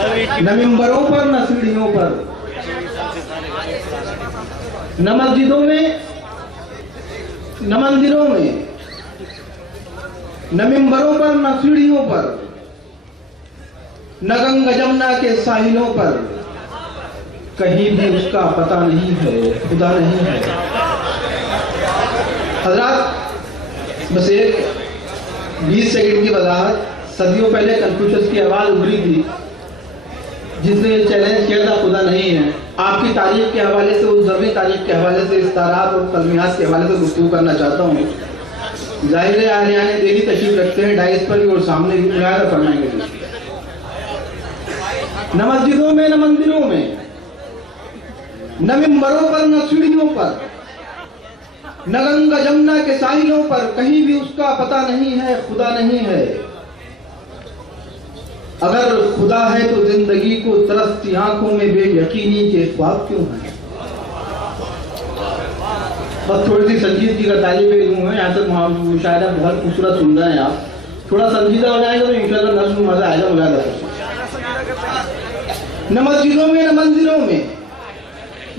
न मिंबरों पर न सीढ़ियों पर, न मस्जिदों में न मंदिरों में, न मिंबरों पर न सीढ़ियों पर, न गंगा जमुना के साहिलों पर, कहीं भी उसका पता नहीं है, खुदा नहीं है। हजरात, बस एक 20 सेकंड की वजाहत। सदियों पहले कन्फ्यूशियस की आवाज उभरी थी जिसने ये चैलेंज किया था खुदा नहीं है। आपकी तारीख के हवाले से, उस ज़र्री तारीख के हवाले से, इस्तारात और कलमियात के हवाले से गुफ्तगू करना चाहता हूँ। जाहिर है आलियाने देरी तशरीफ रखते हैं डाइस पर और सामने भी मुलायदा फरमाएंगे। न मस्जिदों में न मंदिरों में, न मिंबरों पर न सीढ़ियों पर, न गंगा जमुना के साहिलों पर, कहीं भी उसका पता नहीं है, खुदा नहीं है। अगर खुदा है तो जिंदगी को तरसती आंखों में बेयकीनी के ख्वाब क्यों है। बस थोड़ी सी संजीदगी का तालिब इल्म है। यहाँ तक मुशायरा बहुत खूबसूरत सुन रहे हैं आप, थोड़ा संजीदा हो जाएगा तो इंशाल्लाह नज़्म में मजा आएगा। मुलायदा न मस्जिदों में न मंदिरों में,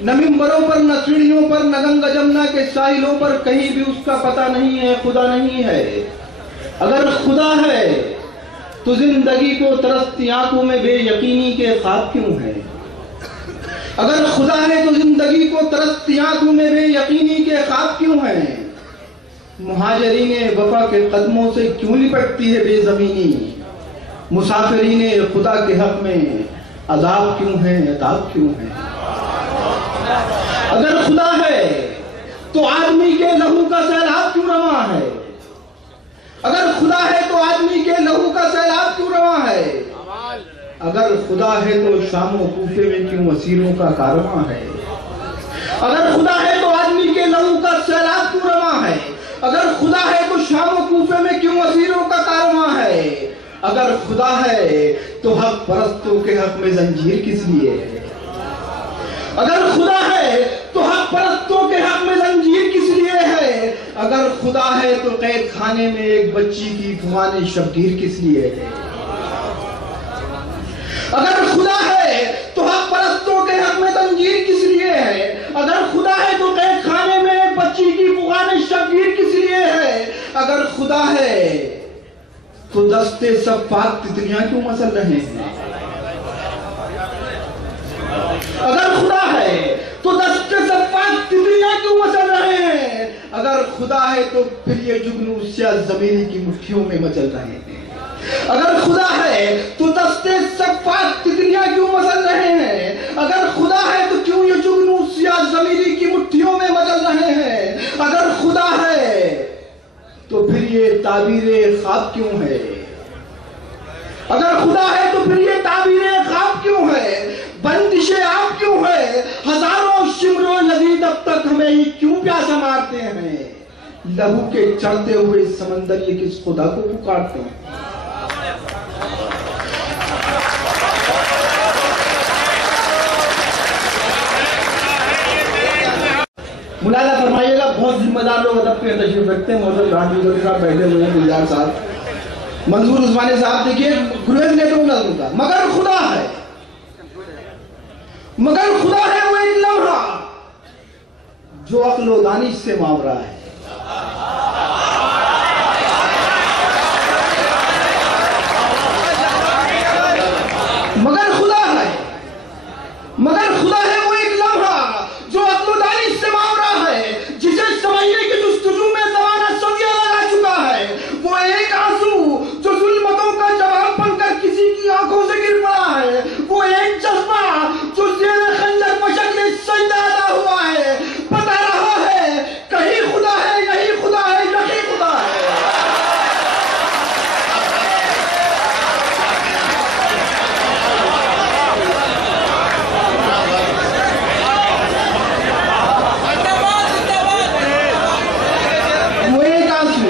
न मिंबरों पर न सीढ़ियों पर, न गंगा जमुना के साहिलों पर, कहीं भी उसका पता नहीं है, खुदा नहीं है। अगर खुदा है तो जिंदगी को तरसती आंखों में बेयकीनी के ख्वाब क्यों है। अगर खुदा है तो जिंदगी को तरसती आंखों में बेयकीनी के ख्वाब क्यों है। मुहाजिरीने वफा के कदमों से क्यों लिपटती है बेजमीनी। मुसाफिरीने खुदा के हक में अजाब क्यों है, अताब क्यों है। अगर खुदा है तो आदमी के लहू का सैलाब क्यों रवा है। अगर खुदा है तो आदमी के लहू का सैलाब क्यों रवा है। अगर खुदा है तो शामो कूफे में क्यों असीरों का कारवां है। अगर खुदा है तो आदमी के लहू का सैलाब क्यों रवा है। अगर खुदा है तो शामो कूफे में क्यों असीरों का कारवां है। अगर खुदा है तो हक परस्तों के हक में जंजीर किस लिए है। अगर खुदा है तो हक परस्तों के हक में जंजीर किस लिए है। अगर खुदा है तो कैद खाने में एक बच्ची की फुहाने शब्बीर किस लिए है। अगर खुदा है तो हक परस्तों के हक में जंजीर किस लिए है। अगर खुदा है तो कैद खाने में एक बच्ची की फुहाने शब्बीर किस लिए है। अगर खुदा है तो दस्ते सब पाक तितलियां क्यों मसल रहे हैं। अगर खुदा है तो दस्ते सब पाक तितलियां क्यों मचल रहे हैं। अगर खुदा है तो फिर ये जुगनू जमीनी की मुट्ठियों में मचल रहे हैं। अगर खुदा है तो दस्ते सब पाक तितलियां क्यों मचल रहे हैं। अगर खुदा है तो क्यों ये जुगनू जमीनी की मुट्ठियों में मचल रहे हैं। अगर खुदा है तो फिर ये ताबीरे ख्वाब क्यों है। अगर खुदा है तो फिर ये ताबीरे ख्वाब क्यों है। बंदिशे आप क्यों है। हजारों शिमरो लजीज अब तक हमें ही क्यों प्यासा मारते हैं। लहू के चढ़ते हुए समंदर ये किस खुदा को पुकारते हैं। मुलायदा फरमाइएगा। बहुत जिम्मेदार लोग अदब के तशरीफ रखते हैं। मौजूद साहब बैठे हुए हैं, गुलजार साहब, मंजूर उस्मानी साहब। देखिए गुरेज ने तो नज़्म का मगर खुदा है, मगर खुदा है वो एक लम्हा जो अक्ल दानिश से मावरा है। मगर खुदा है, मगर खुदा है वो एक लम्हा जो अक्ल दानिश से मावरा है। जिसे समझने की जुस्तजू में ज़माना सदियां लगा चुका है। वो एक आंसू जो जुल्मतों का जवाब बनकर किसी की आंखों से गिर पड़ा है। वो एक जज्बा जो ज़ेरे खंजर मशक में सजदा अदा हुआ है। बता रहा है कहीं खुदा है, यही खुदा है, यही खुदा है। वो एक आंसू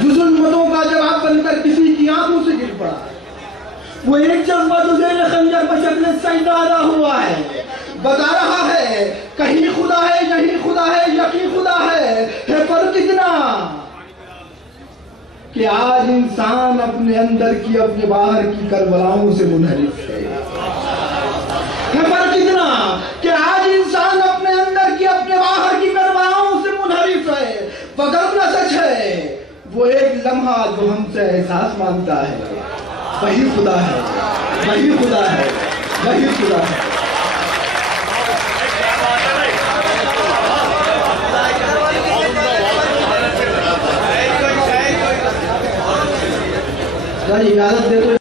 जो जुल्मतों का जवाब बनकर किसी की आंखों से गिर पड़ा। वो एक जज्बा जो ज़ेरे खंजर मशक में सजदा अदा हुआ है। बता रहा है कहीं खुदा है, यही खुदा है, यकी खुदा है पर कितना। कि आज इंसान अपने अंदर की अपने बाहर की करबलाओं से मुनहरिफ है। फर्क इतना कि आज इंसान अपने अंदर की अपने बाहर की करबलाओं से मुनहरिफ है, वगरना सच है वो एक लम्हा जो हमसे एहसास मांगता है, वही खुदा है, वही खुदा है, वही खुदा है। इजाजत दे दो।